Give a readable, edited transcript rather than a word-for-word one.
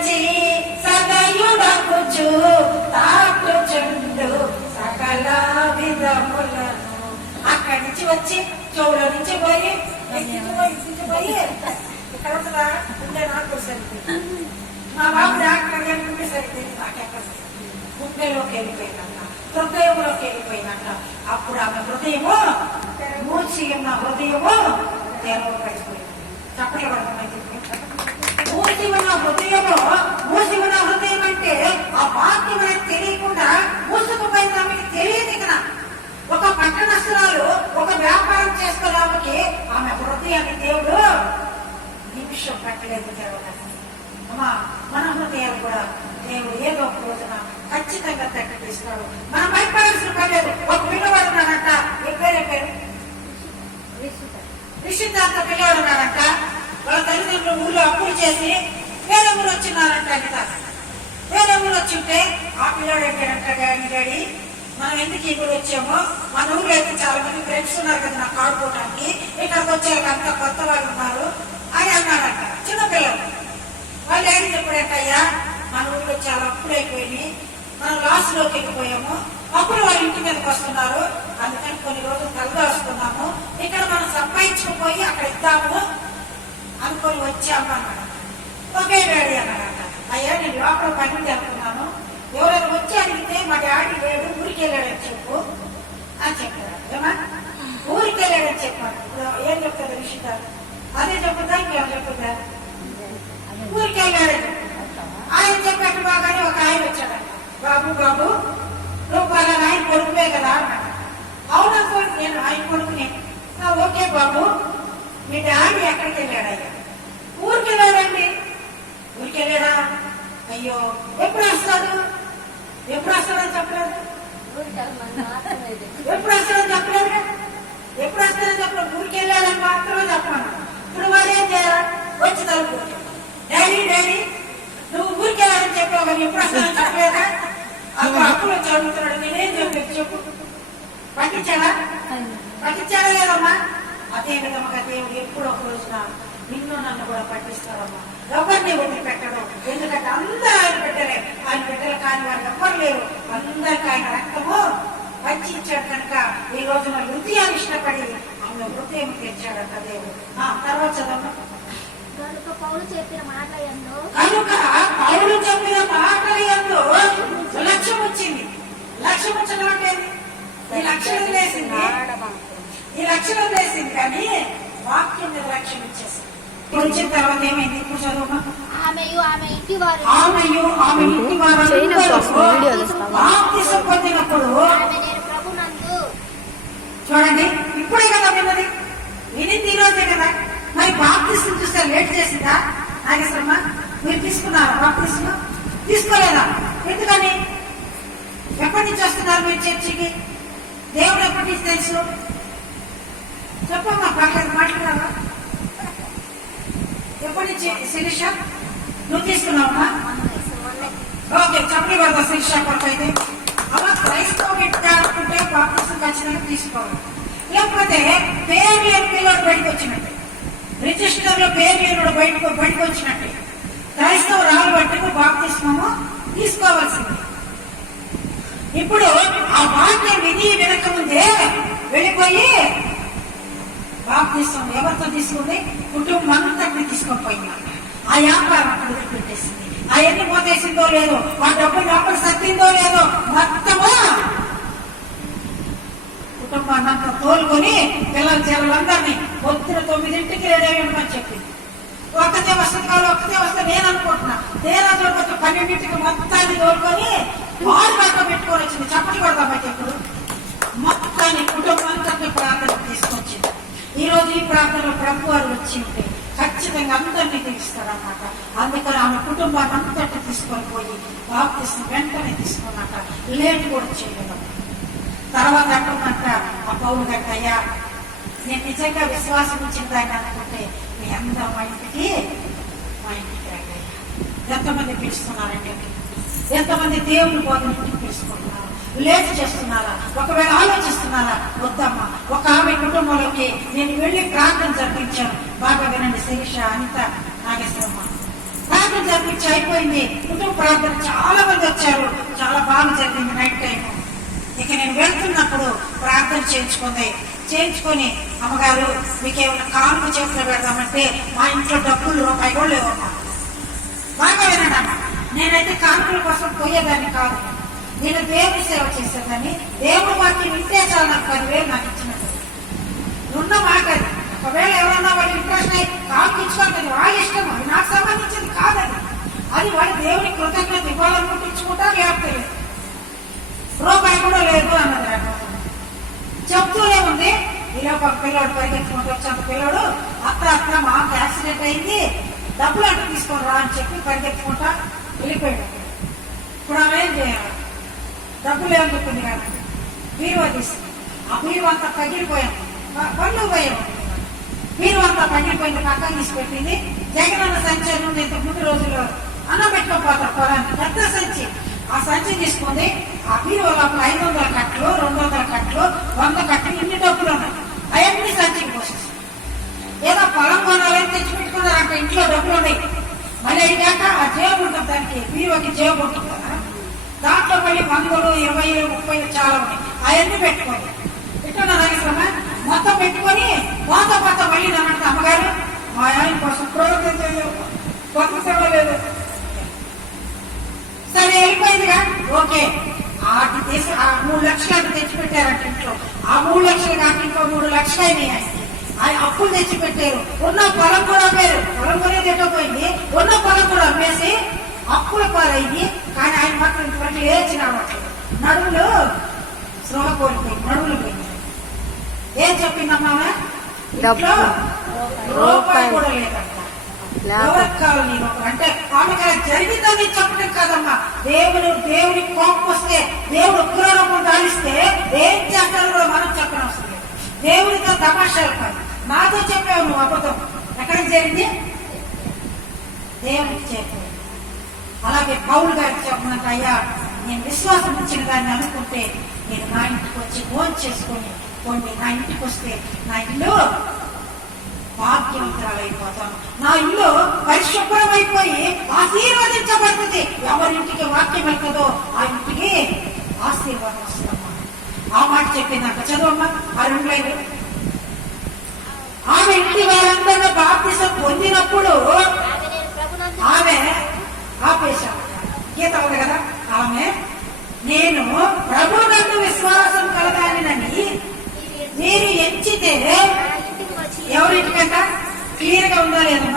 నడిచి సదయుడకుచు తాకుచుండు సకల విధములను. అక్కడి నుంచి వచ్చి చెవుల నుంచి పోయి ఇక్కడ ఉంటుందా ఉండే నాకు సరిపోయింది. మా బాబు డాక్టర్ ఉంటే సరిపోయింది. నాకెక్కడ గుండెలోకి వెళ్ళిపోయినాక హృదయంలోకి వెళ్ళిపోయినాక అప్పుడు ఆమె హృదయము మూసి ఉన్న హృదయము తెరవబడిపోయింది. చప్పట్లు పడుతున్నాయి. మూసి ఉన్న హృదయము, మూసి ఉన్న హృదయం అంటే ఆ వాక్యం అనేది తెలియకుండా మూసుకుపోయింది. ఆమెకి తెలియదు. ఇక్కడ ఒక పట్టణస్తురాలు ఒక వ్యాపారం చేసుకున్నామకి ఆమె హృదయాన్ని దేవుడు నిమిషం పెట్టలేదు తెరవడానికి. అమ్మా మన హృదయాలు కూడా దేవుడు ఏదో ఒక రోజున ఖచ్చితంగా తగ్గిస్తాడు. మనం భయపడాల్సిన పర్లేదు. ఒక పిల్లవాడు ఉన్నాడంట, ఏ పేరు నిశ్చితాంత పిల్లవాడు ఉన్నాడంట. వాళ్ళ తల్లిదండ్రులు ఊళ్ళో అప్పులు చేసి వేరే ఊరు వచ్చినారంట. వేరే ఊరు వచ్చింటే ఆ పిల్లాడు ఏంటంట, డాడీ మనం ఎందుకు ఈ ఊరు వచ్చామో, మన ఊళ్ళో అయితే చాలా మంది ఫ్రెండ్స్ ఉన్నారు కదా నాకు ఆడుకోవడానికి, ఇక్కడికి వచ్చాక అంతా కొత్త వాళ్ళు ఉన్నారు అని అన్నాడంట. చిన్నపిల్లలు వాళ్ళు డాడీ చెప్పాడంట, అయ్యా మన ఊళ్ళో చాలా అప్పులు అయిపోయి మనం లాస్ లోకి వెళ్ళిపోయాము, అప్పుడు వాళ్ళ ఇంటి మీదకి వస్తున్నారు, అందుకని కొన్ని రోజులు తలదాచుకున్నాము, ఇక్కడ మనం సంపాదించుకుపోయి అక్కడ ఇద్దాము అనుకొని వచ్చాము అన్నాడు. ఒకే డాడీ అన్నాడంట, అయ్యా నేను లోపల పని జరుగుతున్నాను, ఎవరైనా వచ్చి అడిగితే మా డాడీ లేడు ఊరికి వెళ్ళాడని చెప్పు అని చెప్పాడు. ఏమా ఊరికి వెళ్ళాడని చెప్పాడు. ఏం చెప్తారు నిషిత? అదే చెప్పుదా ఇంకేం చెప్పుదా? ఊరికి వెళ్ళాడని ఆయన చెప్పాడు. బాగానే ఒక ఆయన వచ్చాడంట, బాబు బాబు నువ్వు పలానా ఆయన కొడుకువే కదా అన్నాడు. అవునా కొడుకు, నేను ఆయన కొడుకుని. ఓకే బాబు మీ డాడీ ఎక్కడికి వెళ్ళాడయ్యా? ఊరికి వెళ్ళాడండి. ఊరికి వెళ్ళాడా? అయ్యో ఎప్పుడు వస్తాడు? ఎప్పుడు వస్తాడని చెప్పలేదు. ఎప్పుడు వస్తాడని చెప్పలేదు. ఎప్పుడు వస్తాడని చెప్పలేదు. ఊరికి వెళ్ళాలని మాత్రమే చెప్పమన్నా. ఇప్పుడు వాళ్ళు ఏం చేయాలి? వచ్చి తలుపు డాడీ డాడీ నువ్వు ఊరికి వెళ్ళాలని చెప్పావు కానీ ఎప్పుడు వస్తాడని చెప్పలేదా? అప్పుడు అప్పుడు వచ్చి అడుగుతున్నాడు. నేనేం చెప్పలేదు చెప్పు. పట్టించాడా? పట్టించాడా లేదమ్మా? అదే విధముగా దేవుడు ఎప్పుడు ఒక రోజున నిన్ను నన్ను కూడా పట్టిస్తాడమ్మా. ఎవరిని వదిలిపెట్టడం. ఎందుకంటే అందరూ ఆయన బిడ్డలే. ఆయన బిడ్డలు కాని వారు ఎవ్వరు లేరు. అందరికి ఆయన రక్తము పంచి ఇచ్చాడు కనుక ఈ రోజున హృదయాన్ని ఇష్టపడి ఆమె హృదయం తెచ్చాడంట దేవుడు. తర్వాత చదవడం. కనుక పౌలు చెప్పిన మాటల యందు లక్ష్యం వచ్చింది. లక్ష్యం వచ్చడం అంటే ఈ లక్ష్యం వదిలేసింది. ఈ లక్ష్యం వదిలేసింది కానీ వాక్యం లక్ష్యం ఇచ్చేసింది. వచ్చిన తర్వాత ఏమైంది? ఇప్పుడు చదువు. ఆమె ఇంటి వారు బాప్తిసం పొందినప్పుడు చూడండి, ఇప్పుడే కదా విన్నది, వినింది ఈ రోజే కదా. మరి బాప్తిసం చూస్తే లేట్ చేసిందా? నాగేశ్వరమ్మ మీరు తీసుకున్నారా బాప్తిసం? తీసుకోలేదా? ఎందుకని? ఎప్పటి నుంచి వస్తున్నారు మీరు చర్చికి? దేవుడు ఎప్పటి నుంచి తెలుసు? చెప్పమ్మా, పర్లేదు మాట్లాడాలా? ఎప్పటి నుంచి శిరీష నువ్వు తీసుకున్నావమ్మా? ఓకే, చెప్పండి కదా శిరీష కొట్టయితే అలా క్రైస్తవ బిడ్డ అనుకుంటే బాప్తిసం ఖచ్చితంగా తీసుకోవాలి. లేకపోతే పేరు లేని పిల్లడు బయటకు వచ్చినట్టే, రిజిస్టర్ లో పేరు లేనుడు బయటకు వచ్చినట్టే క్రైస్తవ రాళ్ళు బట్టి బాప్తిస్మము తీసుకోవాల్సింది. ఇప్పుడు ఆ వాక్యం విధి వినకముందే వెళ్ళిపోయి బాప్తిసం ఎవరితో తీసుకుంది? కుటుంబం అంతటిని తీసుకొని పోయింది. ఆ వ్యాపారం అక్కడ వదిలిపెట్టేసింది. ఆ ఎన్ని పోతేసిందో లేదో, ఆ డబ్బు లోపల సత్తిందో లేదో, మొత్తము కుటుంబాన్ని అంతా తోలుకొని పిల్లల చెల్లలందరినీ పొద్దున 9ంటికి రెడీ అయ్యమని చెప్పింది. ఒక్కతే వస్తుంది కాదు, ఒక్కతే వస్తే నేను అనుకుంటున్నా. తేరా చూడవచ్చు 12ంటికి మొత్తాన్ని తోలుకొని వారు పక్క పెట్టుకొని వచ్చింది. చప్పట్లు కూడా కాబట్టి ఇప్పుడు మొత్తాన్ని కుటుంబాన్ని ప్రార్థన తీసుకొచ్చింది. ఈ రోజు ఈ ప్రార్థనలో ప్రభు వారు వచ్చి ఉంటే ఖచ్చితంగా అందరినీ తెలుస్తారన్నమాట. అందుకని ఆమె కుటుంబాన్ని అంతటి తీసుకొని పోయి బాప్తిసం వెంటనే తీసుకున్నట్ట, లేట్ కూడా చేయలేదు. తర్వాత అంటున్నట్ట ఆ పౌలు గట్ట, అయ్యా నేను నిజంగా విశ్వాసం ఇచ్చింది ఆయన అనుకుంటే మీ అందరూ మా ఇంటికి రండి. ఎంతమంది పిలుస్తున్నారండి? ఎంతమంది దేవుని బోధన పిలుచుకుంటున్నారు? లేట్ చేస్తున్నారా? ఒకవేళ ఆలోచిస్తున్నారా? వద్దమ్మా. ఒక ఆమె కుటుంబంలోకి నేను వెళ్లి ప్రార్థన జరిపించాను. బాగా వినండి శిరీష, అనిత, నాగేశ్వరమ్మ. ప్రార్థన జరిపించి అయిపోయింది. కుటుంబ ప్రార్థన చాలా మంది వచ్చారు, చాలా బాగా జరిగింది నైట్ టైం. ఇక నేను వెళ్తున్నప్పుడు ప్రార్థన చేయించుకొని అమ్మగారు మీకేమైనా కానుక చేతిలో పెడదామంటే మా ఇంట్లో డబ్బులు రూపాయి కూడా లేవమ్మా. బాగా వినడమ్మా, నేనైతే కానుకల కోసం పోయేదాన్ని కాదు, నేను దేవుని సేవ చేసేదాన్ని. దేవుడు వాక్యం వింటే చాలా నాకు 10,000 నాకు ఇచ్చినట్టు ఉన్న మాట. ఒకవేళ ఎవరన్నా వాడి ఇంట్రెస్ట్ అయ్యి కానుక ఇచ్చుకోవాలి, వాళ్ళ ఇష్టం, అది నాకు సంబంధించింది కాదని. అది వాడి దేవుని కృతజ్ఞత ఇవ్వాలనుకుంటూ ఇచ్చుకుంటా, లేకపోతే రూపాయి కూడా లేదు అన్నది. చెప్తూనే ఉంది. ఇలా ఒక పిల్లడు పరిగెత్తుకుంటూ వచ్చాక పిల్లడు అత్త మాకు యాక్సిడెంట్ అయింది, డబ్బులు అంటూ తీసుకొని రా అని చెప్పి పరిగెత్తుకుంటా వెళ్ళిపోయాడు. ఇప్పుడు ఆమె ఏం చేయాలి? డబ్బులు ఏమని చెప్పింది కదా, బీరువా తీసి ఆ బీరువా అంతా పగిలిపోయాను, పళ్ళు పోయాము. బీరువా అంతా పగిలిపోయింది, పక్కన తీసి పెట్టింది. జగనన్న సంచి నుండి ఇంత ముందు రోజుల్లో అన్నం పెట్టుకోపోతారు పొలాన్ని, పెద్ద సంచి. ఆ సంచి తీసుకుంది. ఆ బీరువా లోపల 500 కట్టలు, 200 కట్టలు, 100 కట్టలు, ఇన్ని డబ్బులు ఉన్నాయి. అవన్నీ సంచికి పోసేసి ఏదో పొలం కొనాలని తెచ్చి పెట్టుకున్నారంట. ఇంట్లో డబ్బులు ఉన్నాయి. మళ్ళీ అయ్యాక ఆ జేబు ఉంటుంది, దానికి బీరువాకి జేబు ఉంటుంది కదా, దాంట్లో మళ్ళీ 100, 20, 30 చాలా ఉన్నాయి. అవన్నీ పెట్టుకోండి. పెట్టుకున్న నాగేశ్వరమ్మ మొత్తం పెట్టుకొని పోత మళ్ళీ నన్నంటే అమ్మగారు మా ఆయన కోసం లేదు. సరే వెళ్ళిపోయిందిగా, ఓకే. వాటిని తీసి ఆ 3 లక్షలు అంటే తెచ్చి పెట్టారంట ఇంట్లో. ఆ 3 లక్షలు కాక ఇంకో 3 లక్షలు అయినాయి. అప్పులు తెచ్చి పెట్టారు. ఉన్న పొలం కూడా అమ్మారు. పొలం కొనేది ఎటో పోయింది. ఉన్న పొలం కూడా అమ్మేసి అప్పుల పాలైంది. కానీ ఆయన మాత్రం ఇంతవరకు లేచిన నడుములు స్పృహ కోల్పోయింది, నడుములు పోయింది. ఏం చెప్పిందమ్మా? రూపాయి కూడా లేదంట. ఎవరికి కావాలి నేను అంటే ఆమెకు అలా జరిగిందని చెప్పడం కాదమ్మా. దేవుని కోపం వస్తే, దేవుడు ఉగ్రరూపం దాలిస్తే ఏం చేస్తారో కూడా మనం చెప్పడం అవసరం లేదు. దేవుడితో తమాషాలు కాదు. నాతో చెప్పావు నువ్వు అబద్ధం. ఎక్కడికి జరిగింది? దేవుడికి చెప్పావు. అలాగే పౌలు గారికి చెప్పమంటే, అయ్యా నేను విశ్వాసం ఇచ్చిన దాన్ని అనుకుంటే నేను నా ఇంటికి వచ్చి ఫోన్ చేసుకొని కొన్ని నా ఇంటికి వస్తే నా ఇల్లు భాగ్యవంతురాలు అయిపోతాను. నా ఇల్లు పరిశుభ్రమైపోయి ఆశీర్వదించబడుతుంది. ఎవరింటికి వాక్యం వెళ్తుందో ఆ ఇంటికి ఆశీర్వాదం వస్తుందమ్మా. ఆ మాట చెప్పిందాక చదువమ్మా ఆ 2 లైన్లు. ఆమె ఇంటి వారందరూ బాప్తిసం పొందినప్పుడు ఆమె ఆపేశారు. గీత ఉంది కదా, ఆమె నేను ప్రభువునందు విశ్వాసం కలదానినని మీరు ఎంచితే ఎవరింటికంట క్లియర్ గా ఉందా లేదా?